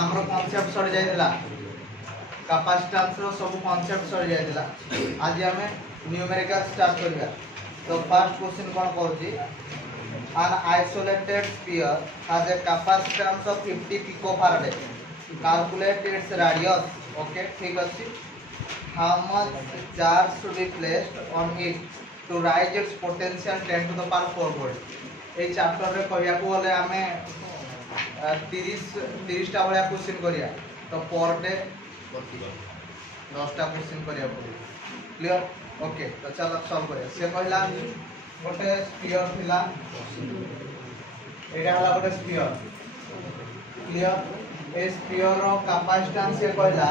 हमरो concept sir जाइला capacitance रो सब कांसेप्ट सर जाइला। आज हमें न्यूमेरिकल स्टार्ट करिया। तो फर्स्ट क्वेश्चन कोन कहूची, an isolated sphere has a capacitance of 50 picofarad, calculate its radius। Okay ठीक अछि। how much charge should be placed on it to rise its potential 10 to the power 4 volt। A chapter रे कहिया को बोले हमें 30 टा वाला क्वेश्चन करिया। तो पर डे 10 टा क्वेश्चन करिया पड़े। क्लियर? ओके तो चलो सॉल्व करिया। से कहला गोटे स्फीयर थिला, एटा हला गोटे स्फीयर। क्लियर? ए स्फीयर रो कैपेसिटेंस से कहला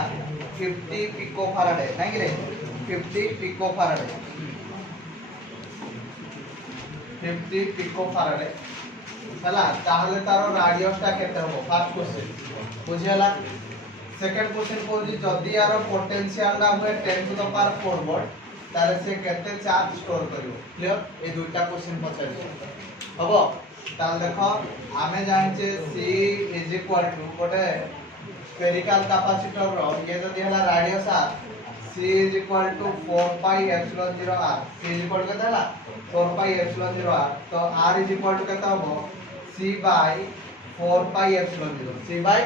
50 पिकोफाराड है, नहीं रे 50 पिकोफाराड है, 50 पिकोफाराड है हला। ताहले तारो रेडियसटा केते हो? फर्स्ट क्वेश्चन बुझियला। सेकंड क्वेश्चन को जदी यार पोटेंशियल ना हुए 10 टू द पावर 4 वोल्ट तारे से केते चार्ज स्टोर करियो। क्लियर? ए दुईटा क्वेश्चन पछाइ हबो। ताल देखो आमे जानिचे C इज इक्वल टू गोटे स्फेरिकल कैपेसिटर रो ये जदी हला radius r, C is equal to 4 pi epsilon 0 r। C is equal केते हला 4 पाई एप्सिलॉन 0 r। तो r इज इक्वल टू केते हबो C by 4 pi epsilon 0, C by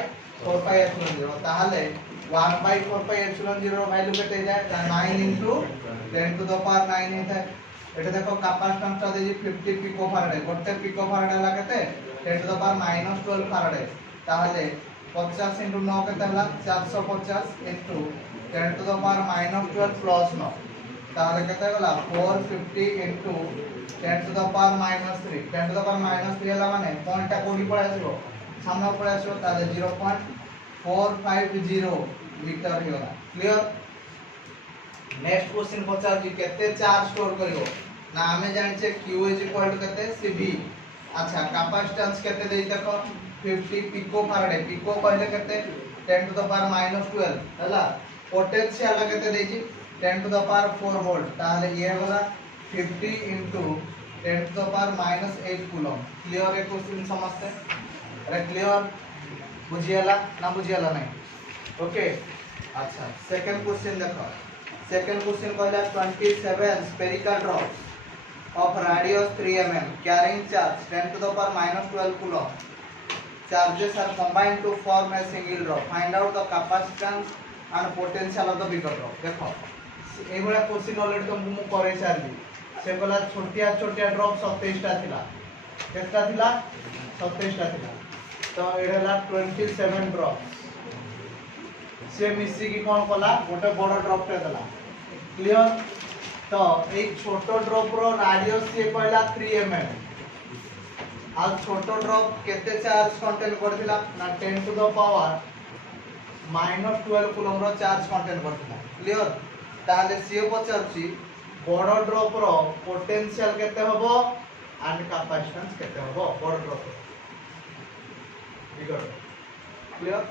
4 pi epsilon 0। ताहले 1 बाय 4 पाई एप्सिलॉन 0 वैल्यू केते जाय 9 into 10 to the power 9 हेता। एटा देखो कैपेसिटेंस ता देजी 50 पिकोफाराड, गोटे पिकोफाराड हला केते 10 टू द पावर -12 फाराड। ताहले 50 इनटू 9 केते हला 450 into 10 to the power -12 plus 9। ताहले केते हला 450 into 10 to the power -3। 10 to the power -3 हला माने पॉइंट टा कोडी पळे आसीबो, सामने पळे आसीबो। ताहले 0.450 मीटर हिला। क्लियर? नेक्स्ट क्वेश्चन पचार जी केते चार्ज स्टोर करियो ना हमें जानिचे q इज इक्वल टू केते cv। अच्छा कैपेसिटेंस केते देई देखो 50 पिकोफाराड है। पिको कहले केते 10 टू द पावर -12 हला। पोटेंशियल केते देई 10 टू द पावर 4 वोल्ट। ताहले ये होला 50 into 10 to the power -8 coulomb. Clear? है क्वेश्चन समझते? अरे क्लियर? बुझियला ना बुझियला नहीं? ओके अच्छा सेकंड क्वेश्चन देखो। सेकंड क्वेश्चन कहला 27 spherical drops of radius 3 mm carrying charge 10 to the power -12 coulomb charges are combined to form a single drop, find out the capacitance and potential of the bigger drop। देखो ए बडा question already तुमको मु करे चारली। से कहला छोटिया छोटिया drop 27 टा थिला, केतना थिला 27 टा थिला। तो एडला 27 ड्रॉप से मिसी की कोन कला गोटे बड़ ड्रॉप टे देला। क्लियर? तो एक छोटो ड्रॉप रो रेडियस से कहला 3 mm आ छोटो ड्रॉप केते चार्ज कंटेन करथिला ना 10 टू द पावर -12 कूलम रो चार्ज कंटेन करथिला। क्लियर? ताले से पचरची बड़ ड्रॉप रो पोटेंशियल केते हबो एंड कैपेसिटेंस केते हबो बड़ ड्रॉप रो। क्लियर?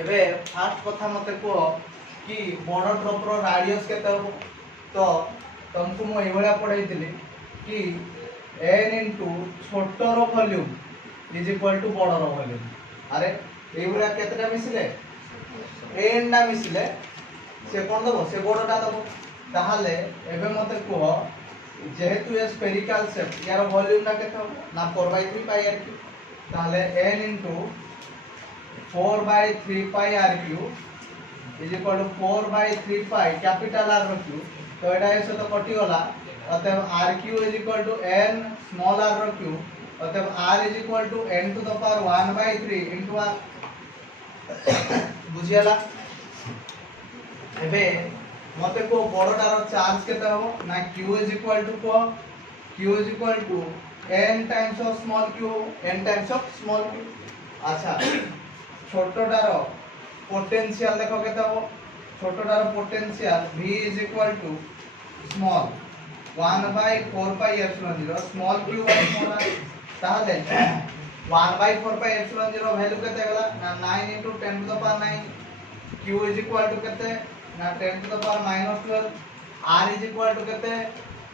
एबे फास्ट कथा मते को कि बड़ ड्रॉप रो रेडियस केते हो। तो तुमको मु एवला पढाइतिली कि n इनटू छोटो rho volume is equal to बड़ रो वॉल्यूम। अरे एवला केतेटा मिसिले n ना मिसिले से कोन दबो से बड़टा दबो। ताहाले एबे मते को जेहेतु ये स्फेरिकल शेप यार वॉल्यूम ना केते हो ना 4/3 पाई r क्यूब। ताहाले n into 4/3 pi r cube is equal to 4/3 pi capital R रो क्यूब। तो एटा ऐसे तो कटि गला। अतएव r cube is equal to n small r रो क्यूब। अतएव r is equal to n to the power 1/3 into r। बुझियला? एबे मते को बड़टा रो चार्ज केते हो ना q इज इक्वल टू को q is equal to n times of small q, n times of small q। अच्छा छोटटा रो पोटेंशियल देखो केते हो। छोटटा रो potential v is equal to small 1/4 pi epsilon 0 small q by small r। ताहले 1/4 पाई एप्सिलॉन 0 वैल्यू केते गला ना 9 into 10 to the power 9। q is equal to केते ना 10 to the power -12। r is equal to केते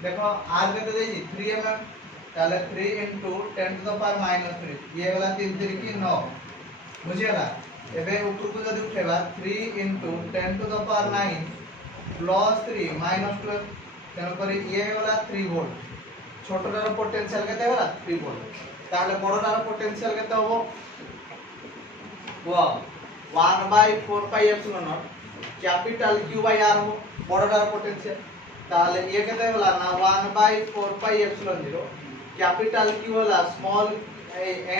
देखो r केते देई 3 mm। ताले 3 इनटू 10 टू द पावर -3 ये गला 3 3 की 9 बुझिएगा एबे ऊपर को जदी उठेबा 3 into 10 to the power 9 plus 3 minus 12 তেন করে ইয়ে হলা 3 ভোল্ট ছোটটার পোটেনশিয়াল কেতে হলা 3 ভোল্ট তাহলে বড়টার পোটেনশিয়াল কেতে হবো ওয়া 1/4 pi epsilon naught capital Q by R হবো বড়টার পোটেনশিয়াল তাহলে ইয়ে কেতে হলা না 1/4 পাই এপসিলন 0 ক্যাপিটাল কিউ হলা small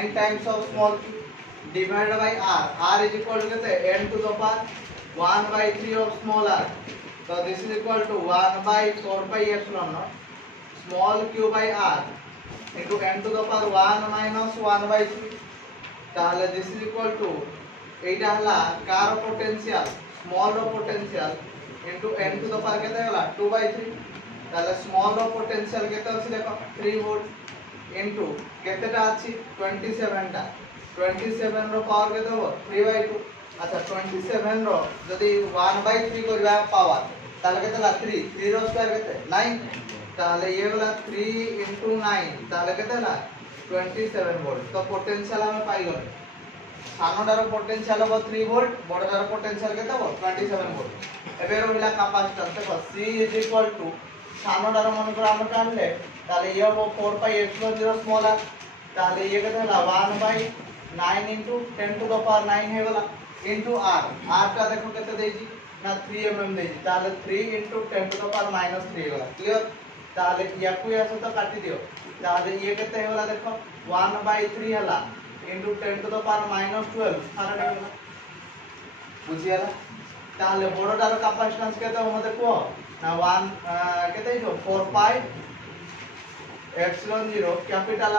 n times of small Q divided by r is equal to kete n to the power 1/3 of small r so this is equal to 1/4 pi epsilon naught small q by r into n to the power 1 minus 1/3 তাহলে this is equal to এইটা হলা কার potential small র potential into n to the power কেতে হলা 2/3 তাহলে small র potential কেতে আছে দেখো 3 ভোল্ট into কেতেটা আছে 27 টা 27 रो पावर के देबो 3/2 अच्छा 27 रो जदी 1/3 करबा पावर ताले केतला 3 रो स्क्वायर केते 9 ताले ये वाला 3 into 9 ताले केतला 27 वोल्ट तो पोटेंशियल हमें पाई गले सानोडार पोटेंशियल हो 3 वोल्ट बड़डार पोटेंशियल केते हो 27 वोल्ट एबे रोहिला कैपेसिटेंस देखो C सानोडार मन कर हम काढले ताले ये हो 4 पाई एप्सिलॉन 0 स्मॉल r ताले ये केतला 1/9 into 10 to the power 9 है वाला into r r का देखो कितने देजी ना 3 mm देजी ताले 3 into 10 to the power -3 है वाला क्लियर ताले याकू ऐसे तो काटी दियो ताले ये कितने है वाला देखो 1/3 हला into 10 to the power -12 far red है वाला बुझियाला ताले बड़डार कैपेसिटेंस केते हो मते को ना 1 केते जो 4 pi एप्सिलॉन 0 कैपिटल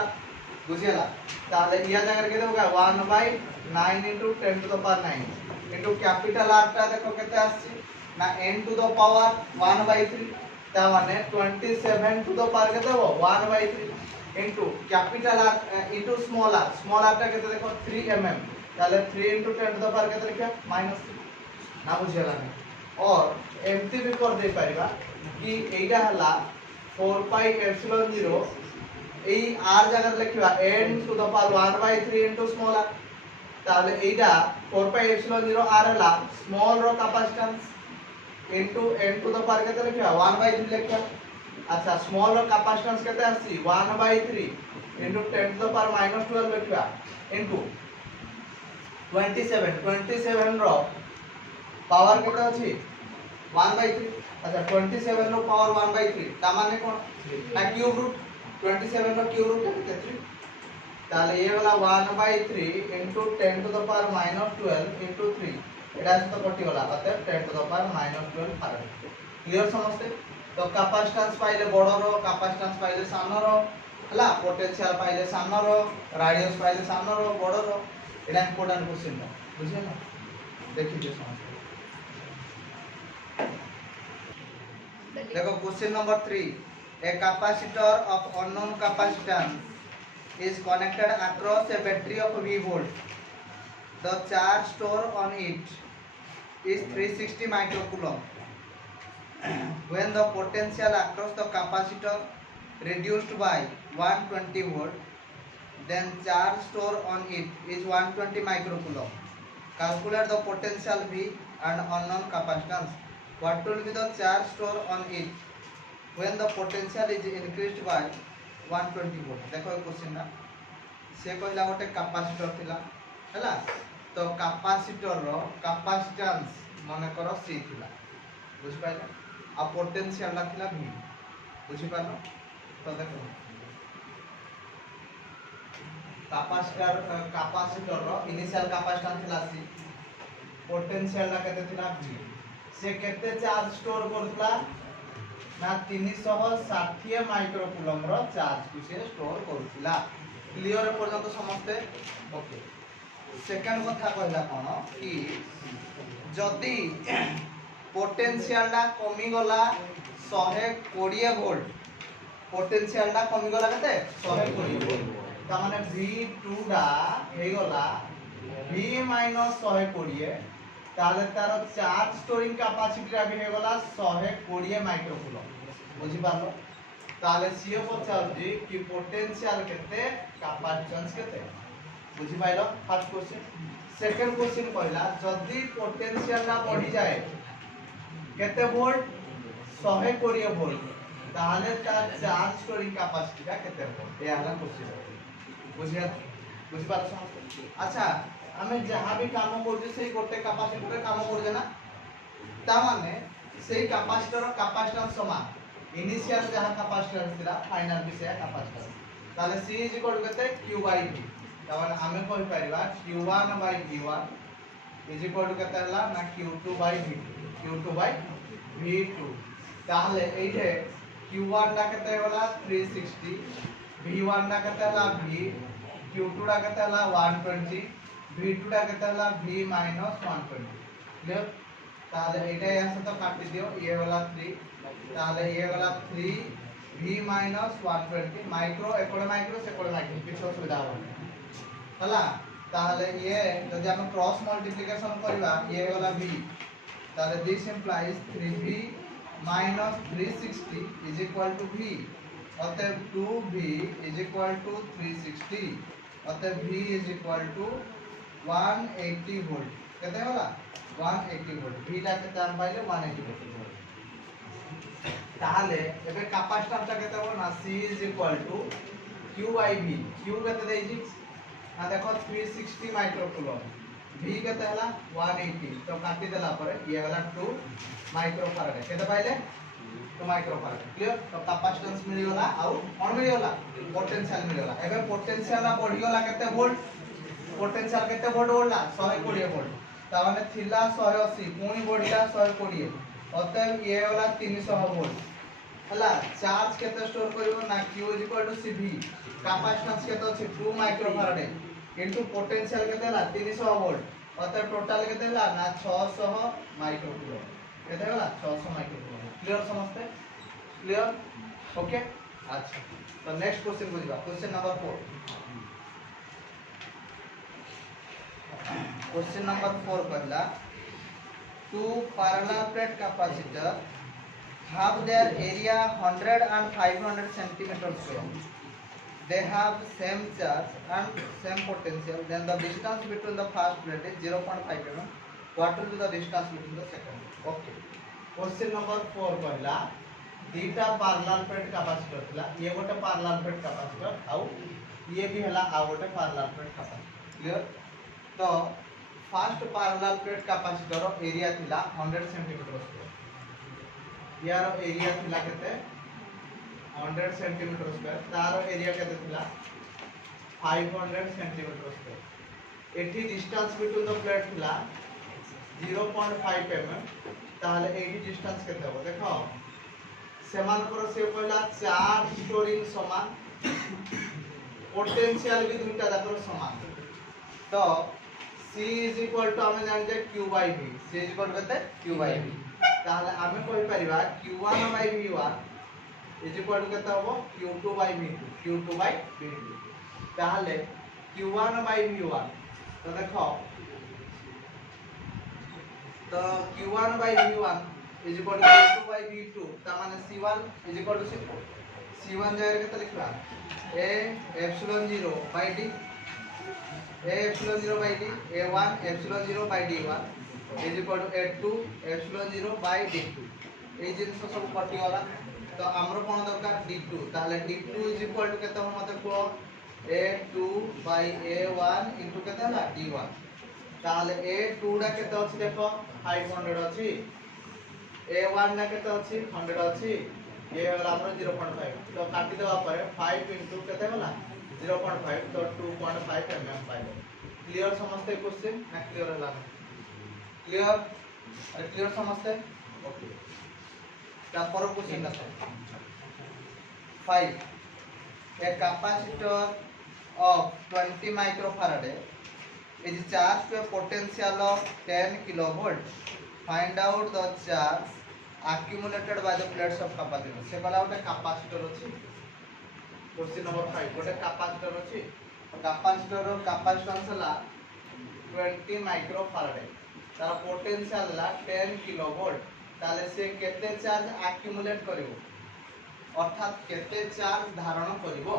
बुझियाला ताले इया জায়গা কে দেবো 1/9 into 10 to the power 9 into capital r টা দেখো কেতে আসছে না n to the power 1/3 তা মানে 27 to the power কে দেবো 1/3 into capital r into small r টা কেতে দেখো 3 mm তাহলে 3 into 10 to the power কেতে লিখা -3 না বুঝিয়ালা না और एमती भी कर दे परिबा कि एइटा हला 4 pi epsilon 0 এই r জায়গা লিখবা n to the power 1/3 into small r তাহলে এইটা 4 pi epsilon 0 r হলা স্মল র capacitance into n to the power কেতে লিখবা 1/3 লিখবা আচ্ছা স্মল র ক্যাপাসিট্যান্স কেতে আসছে 1/3 into 10 to the power -12 লিখবা into 27 র পাওয়ার কেতে আছে 1/3 अच्छा 27 रो पावर 1/3 ता माने कोन ना क्यूब रूट 27 रो क्यूब रूट केते 3 ताले ये वाला 1/3 into 10 to the power -12 into 3 एटा से तो कटि गला अतः 10 to the power -12 farad clear समझते तो कैपेसिटेंस पाइले बड़ रो कैपेसिटेंस पाइले सानो रो हला पोटेंशियल पाइले सानो रो रेडियस पाइले सानो रो बड़ रो एटा इंपोर्टेंट क्वेश्चन बुझिए ना देखि जे समझते देखो question number 3 a capacitor of unknown capacitance is connected across a battery of V volt the charge stored on it is 360 microcoulomb when the potential across the capacitor reduced by 120 volt then charge stored on it is 120 microcoulomb calculate the potential V and unknown capacitance what will be the charge stored on it when the potential is increased by 120 volt देखो question ना से कहला गोटे capacitor थिला हैला तो capacitor रो capacitance माने करो C थिला बुझ पाइला आ पोटेंशियल ला थिला V बुझ पालो तो देखो कैपेसिटर रो इनिशियल कैपेसिटेंस थिला C पोटेंशियल ला केते थिला V से केते चार्ज स्टोर करथला ना 360 माइक्रोकूलम रो चार्ज को से स्टोर करथला क्लियर पर्यंत समझते ओके सेकंड कथा कहला कोन कि जदी पोटेंशियल ला कमी गला 120 वोल्ट पोटेंशियल ला कमी गला केते 120 वोल्ट ता माने V2 डा हे गला V - 120 ताले तार चार्ज स्टोरिंग कैपेसिटी अभी हे गला 120 माइक्रोकूलम बुझि पालो ताले सीओ पचार जी कि पोटेंशियल केते कैपेसिटेंस केते बुझी pilo first question second question कहला जदी पोटेंशियल ना बढ़ी जाए केते वोल्ट 120 वोल्ट ताहले तार चार्ज स्टोरिंग कैपेसिटी का केते वोल्ट ये हला क्वेश्चन बुझिया बुझी पारछ अच्छा हमें जहां भी काम करजे सेही गोटे कैपेसिटर रे काम करजे ना ता माने सेही कैपेसिटर कैपेसिटेंस समान इनिशियल जहां कैपेसिटर थिला फाइनल भी से कैपेसिटर ताले C इज इक्वल टू केते Q बाय V तावन हमें कहि परिबा Q1 बाय V1 इज इक्वल टू केते हला ना Q2 bye V2 Q2 bye V2 ताहले एइठे Q1 टा केते होला 360 V1 टा केते होला V Q2 टा केते होला 120 V2 टा केते होला V माइनस 120 क्लियर ताहले एटा या से तो काट दियो ये वाला 3 ताहले ये वाला 3 V माइनस 120 माइक्रो एकोडे माइक्रो सेकोडे माइक्रो किछ असुविधा होबा हला ताहले ये जदि हम क्रॉस मल्टीप्लिकेशन करबा ये वाला V ताहले this implies 3V minus 360 is equal to V अतः 2V इज इक्वल टू 360 अतः V is equal to 180 volt केते होला 180 वोल्ट V ला केते हम पाइले 180 वोल्ट ताहले एबे कैपेसिटेंस ता केते होला ना C is equal to Q by V Q केते देइजी आ देखो 360 माइक्रो कूलम V केते होला 180 तो काटी देला पर ये वाला 2 माइक्रो फैराड केते पाइले 2 माइक्रो फैराड क्लियर तो कैपेसिटेंस मिली होला आउ कोन मिली होला पोटेंशियल मिली होला एबे पोटेंशियल ना बढ़ी होला केते वोल्ट पोटेंशियल केते वोल्ट होला 120 वोल्ट ता माने थिला 180 पुनी बढ़िला 120 अतः ये वाला 300 वोल्ट हला चार्ज केते स्टोर करिवो ना Q CV कैपेसिटेंस केते अछि 2 माइक्रो फैराड इनटू पोटेंशियल केते होला 300 वोल्ट अतः टोटल केते होला ना 600 माइक्रो कूलम केते होला 600 माइक्रो कूलम क्लियर समझते क्लियर ओके अच्छा तो नेक्स्ट क्वेश्चन बुझिबा क्वेश्चन नंबर 4 क्वेश्चन नंबर 4 कहला two parallel plate capacitor have their area 100 and 500 centimeter square. They have same charge and same potential. Then the distance between the first plate is 0.5 mm. What will be the distance between the second? Okay. Question number 4 कहला दीटा parallel plate capacitor थिला ये गोटे parallel plate capacitor आउ ये भी हला आ गोटे parallel plate capacitor clear तो first parallel plate capacitor area थिला 100 सेंटीमीटर स्क्वायर यार एरिया थिला केते 100 सेंटीमीटर स्क्वायर तार एरिया केते थिला 500 सेंटीमीटर स्क्वायर एठी डिस्टेंस बिटवीन द प्लेट थिला 0.5 mm ताले एठी डिस्टेंस केते हो देखो समान पर से पहिला चार्ज स्टोरिंग समान पोटेंशियल भी दुईटा दाकर समान तो C is equal to हमें जान जे Q by V C is equal to केते Q by V ताहले हमें कहि परिबा Q1 by V1 is equal to केते होबो Q2 by V2 Q2 by V2 ताहले Q1 by V1 तो देखो तो Q1 by V1 is equal to Q2 by V2 ता माने C1 is equal to C1 जाय केते लिखला A epsilon 0 by D A epsilon 0 by D A1 epsilon 0 by D1 is equal to A2 epsilon 0 by D2 এই জিনিস সব কটি वाला তো আমরা কোন দরকার D2 তাহলে D2 is equal to কেতে হবে মতে কো A2 by A1 into কেতে হলা D1 তাহলে A2 টা কেতে আছে দেখো 500 আছে A1 টা কেতে আছে 100 আছে ये वाला আমরা 0.5 তো কাটি দেওয়া পরে 5 into কেতে হলা 0.5 तो 2.5 mm पाइबो क्लियर समझते क्वेश्चन ना क्लियर होला क्लियर अरे क्लियर समझते ओके ता पर क्वेश्चन ना 5 a capacitor of 20 microfarad is charged to a potential of 10 kilovolt find out the charge accumulated by the plates of capacitor से वाला ଗୋଟେ capacitor ଅଛି क्वेश्चन नंबर 5 गोटे कैपेसिटर अछि कैपेसिटर रो कैपेसिटेंस हला 20 माइक्रो फैराड तार पोटेंशियल हला 10 किलो वोल्ट ताले से केते चार्ज एक्युमुलेट करिवो अर्थात केते चार्ज धारण करिवो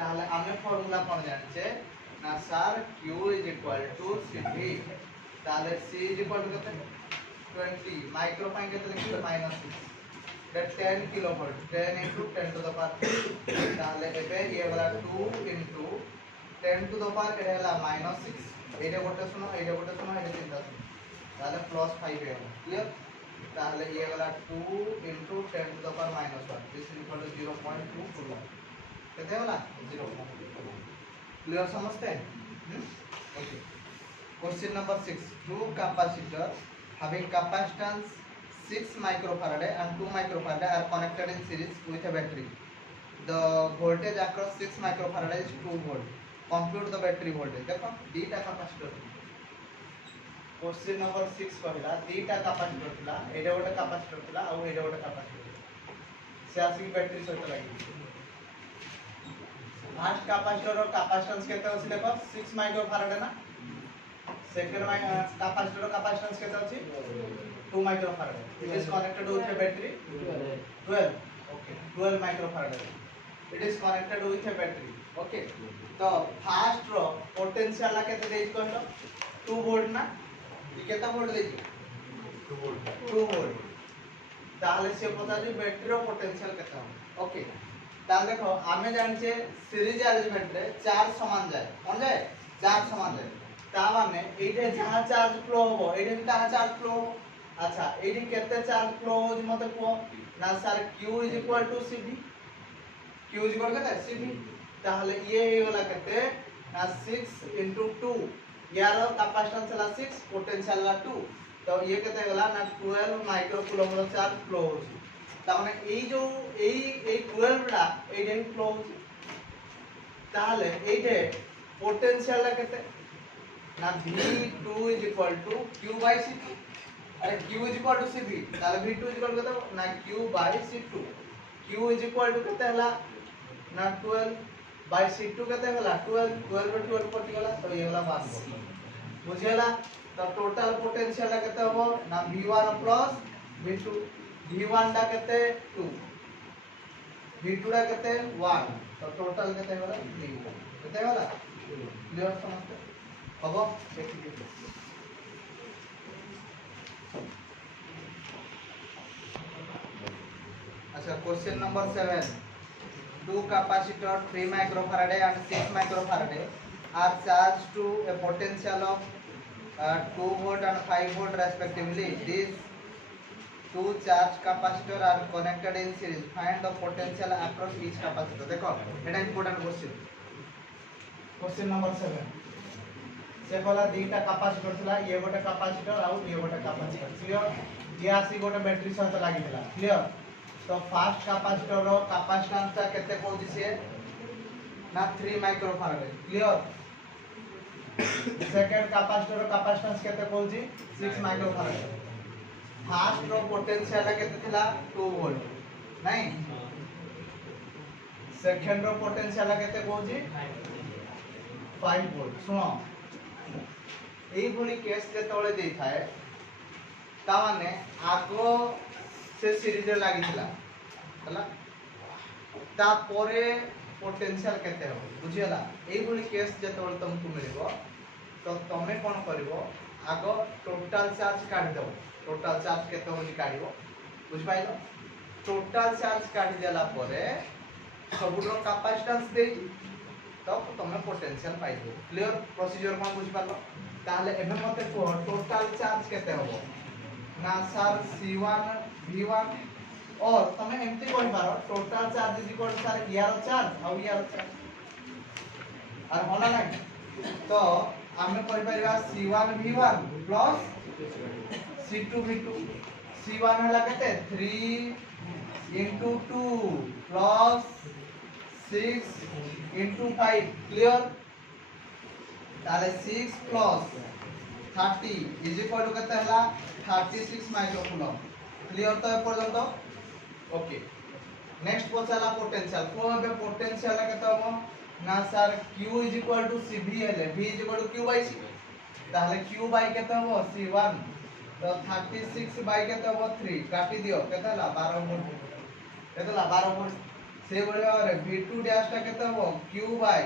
ताले आमे फार्मूला कोन जानिछे ना sir Q is equal to CV ताले C इज इक्वल टू केते 20 माइक्रो पाइन केते लिखिले -6 that 10 kilovolt 10 into 10 to the power ताले एबे ये वाला 2 into 10 to the power एटा हला -6 एटा गोटे सुनो एटा चिंता सुनो ताले +5 है क्लियर ताले ये वाला 2 into 10 to the power -1 this is equal to 0.2 coulomb केते वाला 0.2 क्लियर समझते हैं okay question number 6 two capacitor having capacitance 6 microfarad and 2 microfarad are connected in series with a battery. The voltage across 6 microfarad is 2 volt. Compute the battery voltage. देखो दीटा capacitor question number 6 कहला दीटा capacitor थिला एडा गोटे capacitor थिला आ एडा गोटे capacitor से आसी बैटरी सहित लागि फर्स्ट कैपेसिटर और कैपेसिटेंस केते अछि देखो 6 माइक्रोफैराड ना सेकंड कैपेसिटर कैपेसिटेंस केते अछि 2 microfarad it is connected with a battery 12 okay 12 microfarad it is connected with a battery okay तो फर्स्ट रो पोटेंशियल केते देइ कहलो 2 वोल्ट ना ये केते वोल्ट देइ 2 वोल्ट ताले से पता जे बैटरी रो पोटेंशियल केते हो ओके ताले देखो आमे जानछे सीरीज अरेंजमेंट रे चार्ज समान जाए कोन जाए चार्ज समान जाए ता माने एटे जहां चार्ज फ्लो होबो एटे भी कहां चार्ज फ्लो होबो अच्छा एटी केते चार्ज फ्लो हो जे मते को ना sir Q is equal to CV Q is equal केते CV ताले ये हे वाला केते ना 6 into 2 यार कैपेसिटेंस ला 6 पोटेंशियल ला 2 तो ये केते गला ना 12 माइक्रो कूलम रो चार्ज फ्लो हो ता माने एई जो एई 12 ला एटे फ्लो हो ताले एटे पोटेंशियल ला केते ना V2 is equal to Q by C2 अरे Q is equal to CV ताले V2 is equal to केते ना Q by C2 Q is equal to केते हला ना 12 by C2 केते हला 12 12 रो 12 कटि गला तो ये वाला 1 हो बुझेला तो टोटल पोटेंशियल ला केते हो ना V1 प्लस V2 V1 दा केते 2 V2 दा केते 1 तो टोटल केते होला 3 केते होला क्लियर समझते हबो देखिए अच्छा question number 7 two capacitor 3 microfarad and 6 microfarad are charged to a potential of 2 volt and 5 volt respectively these two charged capacitor are connected in series find the potential across each capacitor देखो एटा important question number 7 से कहला दीटा capacitor थिला ये गोटे capacitor आउ ये गोटे capacitor clear ये आसी गोटे बैटरी सहित लागिला क्लियर तो फर्स्ट कैपेसिटर रो कैपेसिटेंस ता केते कहउची से ना 3 माइक्रोफैराड क्लियर सेकंड कैपेसिटर रो कैपेसिटेंस केते कहउची 6 माइक्रोफैराड फर्स्ट रो पोटेंशियल केते थिला 2 वोल्ट नहीं सेकंड रो पोटेंशियल केते कहउची 5 वोल्ट सुनो एई भली केस जे तळे देई थाए ता माने आगो से सीरीज रे लागितला हला ता परे पोटेंशियल केते हो बुझियला एई भली केस जे तळे तुमको मिलिबो तो तमे कोन करिवो आगो टोटल चार्ज काढ दो टोटल चार्ज केते होनी काढिवो बुझ पाइलो टोटल चार्ज काढि देला परे सबुरो कैपेसिटेंस देई तब तमे पोटेंशियल पाइबो क्लियर प्रोसीजर कोन बुझ पालो ताले एबे मते को टोटल चार्ज केते होबो ना सर C1 V1 और तमे एमती कोइ पारो total charge is equal to सर यार चार्ज और यार चार्ज और होला नै तो आमे कहि परिबा C1 V1 plus C2 V2 C1 हला केते 3 into 2 plus 6 into 5 क्लियर ताले 6 plus 30 is equal to केते हला 36 माइक्रोकूलम क्लियर तो ए पर्यंत ओके नेक्स्ट पछाला पोटेंशियल कोन बे पोटेंशियल केते हो ना sir Q is equal to CV हेले V is equal to Q by C ताले Q by केते हो C1 तो 36 by केते हो 3 काटी दियो केते हला 12 वोल्ट केते हला 12 वोल्ट से बळे रे V2 डैश ता केते हो Q by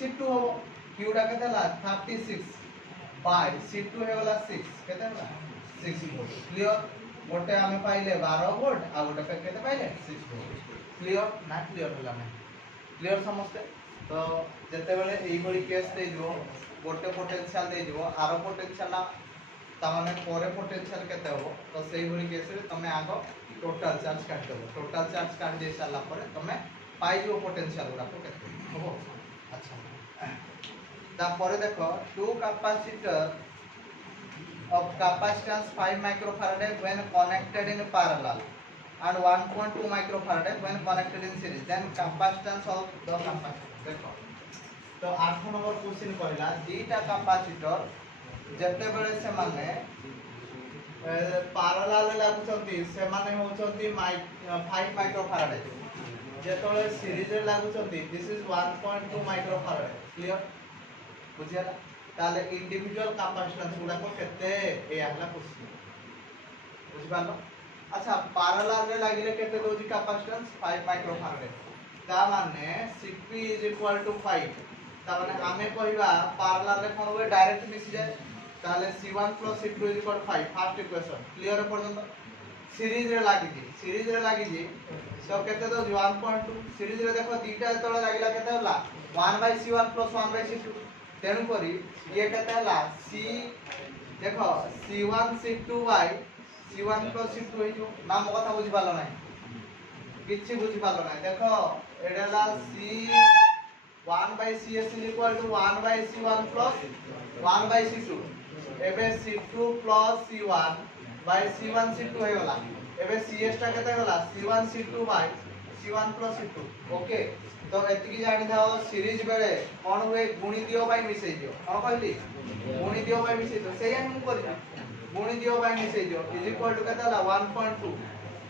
C2 हो Q टा केते ला 36 बाय C2 हे वाला 6 केते ला 6 वोल्ट क्लियर गोटे आमे पाइले 12 वोल्ट आ गोटे पे केते पाइले 6 वोल्ट क्लियर ना क्लियर होला ना क्लियर समझते तो जते बेले एई बडी केस दे दियो गोटे पोटेंशियल दे दियो आरो पोटेंशियल ता माने परे पोटेंशियल केते हो तो सेई बडी केस रे तमे आगो टोटल चार्ज काट दो टोटल चार्ज काट दे साला परे तमे पाई जो पोटेंशियल गुडा को केते हो अच्छा तापर देखो to capacitor of capacitance 5 microfarad when connected in parallel and 1.2 microfarad when connected in series then capacitance of the capacitor देखो तो 8 नंबर क्वेश्चन कहला दीटा कैपेसिटर जते बेले से माने पैरेलल लागुचंती से माने होचंती 5 माइक्रोफाराड जेतोले सीरीज रे लागुचंती दिस इज 1.2 माइक्रोफाराड क्लियर बुझियाला ताले इंडिविजुअल कैपेसिटेंस गुडा को केते ए आला क्वेश्चन बुझ पालो अच्छा पैरेलल रे लागिले केते दोजी कैपेसिटेंस 5 माइक्रोफाराड ता माने Cp 5 ता माने आमे कहिबा पैरेलल रे कोन वे डायरेक्ट मिसी जाय ताले C1 C2 5 first equation clear पर्यंत सीरीज रे लागी जी तो केते दो 1.2 सीरीज रे देखो दीटा तळे लागिला केते होला 1/C1 1/C2 तेणु करी ये कहता है ला सी देखो C1 C2 by C1 plus C2 है जो नाम कथा बुझी पालो नहीं किछि बुझी पालो नहीं देखो Adela C1 by CS is equal to 1 by C1 plus 1 by C2 एबे C2 plus C1 by C1 C2 है वाला एबे CS टा केते होला C1 C2 by C1 plus C2 okay तो एतिकी जानि थाओ सीरीज बेले कोन हुए गुणी दियो बाय मिसै दियो कोन कहली गुणी दियो बाय मिसै दियो सेया हम करी गुणी दियो बाय मिसै दियो इज इक्वल टू केता होला 1.2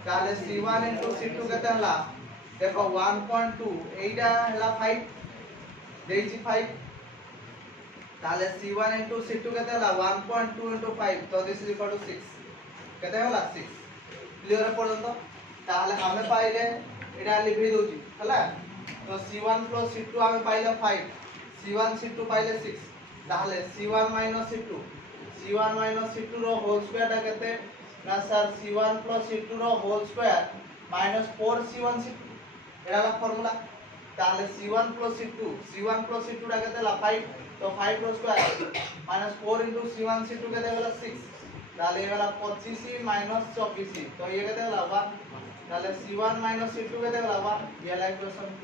ताले C1 C2 केता होला देखो 1.2 एटा हला 5 देछि 5 ताले C1 C2 केता होला 1.2 5 तो दिस इज इक्वल टू 6 केता होला 6 क्लियर पर्यंत ताले हमें पाइले एटा लिखि दोछि हला तो C1 plus C2 आमे पाइले 5 C1 C2 पाइले 6 ताहले C1 C2 रो होल स्क्वायर ता केते ना सर C1 plus C2 रो whole square minus 4C1 C2 एडाला फार्मूला ताहले C1 plus C2 ता केते ला 5 तो 5 रो square minus 4 into C1 C2 केते होला 6 ताहले ये वाला 25C minus 24C तो ये केते होला 1 ताहले C1 minus C2 केते होला 1 ये ला इक्वेशन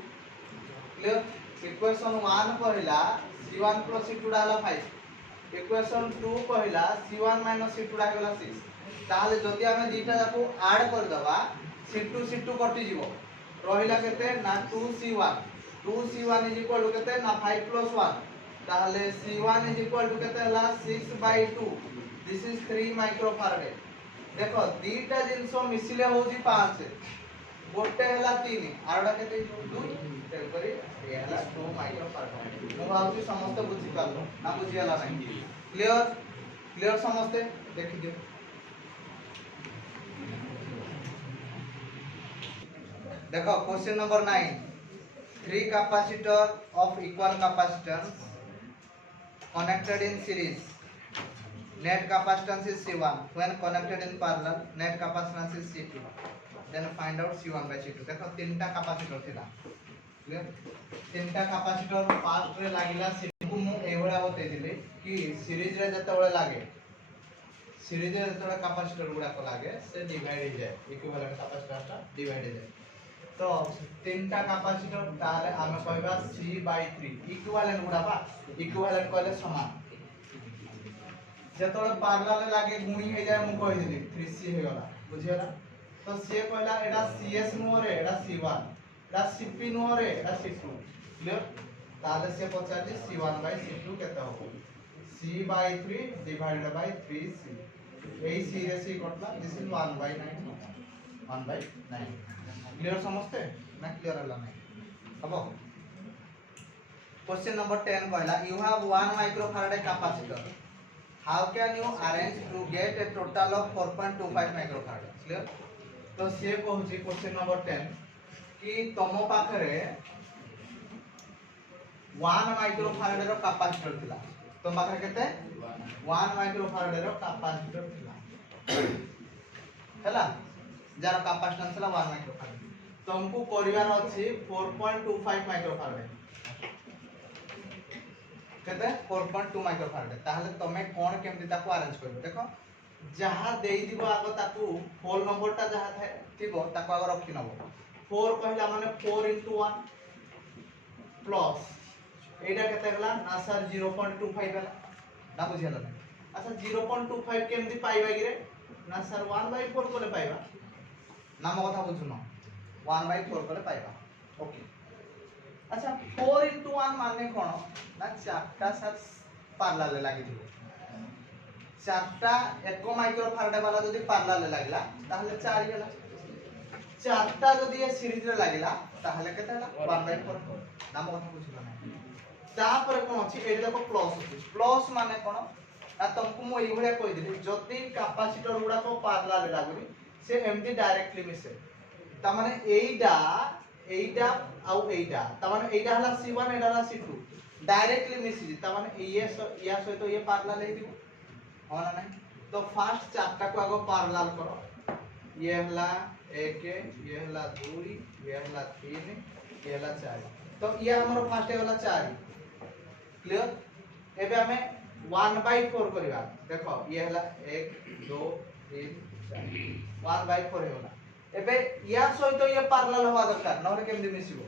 क्लियर इक्वेशन 1 कहला C1 plus C2 डाला 5 इक्वेशन 2 कहला C1 minus C2 डाला 6 ताले जदि हमें दीटा जाको ऐड कर दबा C2 कटि जीवो रहिला केते ना 2C1 इज इक्वल टू केते ना 5 plus 1 ताले C1 इज इक्वल टू केते हला 6/2 दिस इज 3 माइक्रोफाराड देखो दीटा जिंसो मिसिले होजी 5 गोटे हला 3 आरडा केते 2 तेल करी ये हला 2 माइक्रोफाराड मो भाउची समस्त बुझी पालो ना बुझी हला नहीं क्लियर समस्त देखि दियो देखो question number 9 3 capacitor of equal capacitance connected in series net capacitance is C1 when connected in parallel net capacitance is C2 then find out C1 by C2 देखो तीनटा कैपेसिटर थिला क्लियर तीनटा कैपेसिटर फास्ट रे लागिला C2 मु एवडा बतै दिले कि सीरीज रे जते बळे लागे सीरीज रे जते कैपेसिटर गुडा को लागे से डिवाइड हो जाए इक्विवेलेंट कैपेसिटर ता डिवाइड हो जाए तो तीनटा कैपेसिटर ताले हमें कहबा C/3 इक्विवेलेंट गुडा बा इक्विवेलेंट कहले समान जेतोले पैरेलल लागे गुणी हो जाए मु कहि दिली 3C हो गला बुझियला तो से कहला एडा CS नो रे एडा C1 एडा CP नो रे एडा C2 क्लियर ताले से पचाली C1/C2 केता हो C/3 डिवाइडेड बाय 3C एई C रे C कटला दिस इज 1/9 क्लियर समझते ना क्लियर हला नहीं हबो क्वेश्चन नंबर 10 कहला you have 1 microfarad capacitor how can you arrange to get a total of 4.25 microfarad clear तो से कहूची क्वेश्चन नंबर 10 कि तमो पाखरे 1 माइक्रोफारेड रो कैपेसिटर थिला तो पाखरे केते 1 माइक्रोफारेड रो कैपेसिटर थिला हैला जार कैपेसिटेंस थिला 1 माइक्रोफारेड तुमको करिवार अछि 4.25 माइक्रोफारेड केते 4.2 माइक्रोफारेड ताहले तमे कोन केमति ताको अरेंज करबो देखो जहां देई दिबो आगो ताको होल नंबरटा जहां थाए थिबो ताको आगो रखि नबो 4 कहला माने 4 * 1 प्लस एटा केते हला ना सर 0.25 हला ना बुझियला ना अच्छा 0.25 केमति पाइबा गिरे ना सर 1/4 कोले पाइबा ना मो कथा बुझुनो 1/4 कोले पाइबा ओके अच्छा 4 * 1 माने कोन ना चारटा सर पैरेलल लागि दिबो चारटा 1 माइक्रोफारेड वाला जदी पैरेलल लागला ताहले 4 गेला चारटा जदी ये सीरीज रे लागला ताहले केते हला 1/4 नाम कथा बुझिलो ना तापर कोन अछि ए देखो प्लस अछि प्लस माने कोन ना तुमको मो एई भलिया कहि दिली जदी कैपेसिटर गुडा को पैरेलल लागुनी से एमडी डायरेक्टली मिसे ता माने एईडा आउ एईडा ता माने एईडा हला C1 एडा हला C2 डायरेक्टली मिसी ता माने ये या सहित ये पैरेलल हे दिबो हो ना नहीं तो फर्स्ट चारटा को आगो पैरेलल करो ये हला 1 ये हला 2 ये हला 3 ये हला 4 तो ये हमरो फर्स्ट वाला 4 क्लियर एबे हमें 1/4 करिवा देखो ये हला 1 2 3 4 1/4 होला एबे या सहित ये पैरेलल होवा दरकार नहले केमदि मिसिबो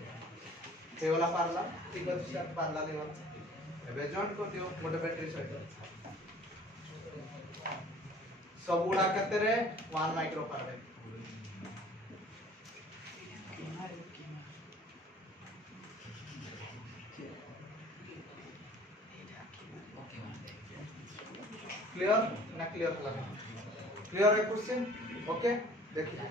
से वाला पैरेलल ठीक अछि सर पैरेलल हेबा एबे जॉइन कर दियो गोटे बैटरी सहित सब गुडा केते रे 1 माइक्रोफारेड क्लियर ना क्लियर हला क्लियर है क्वेश्चन ओके देखिए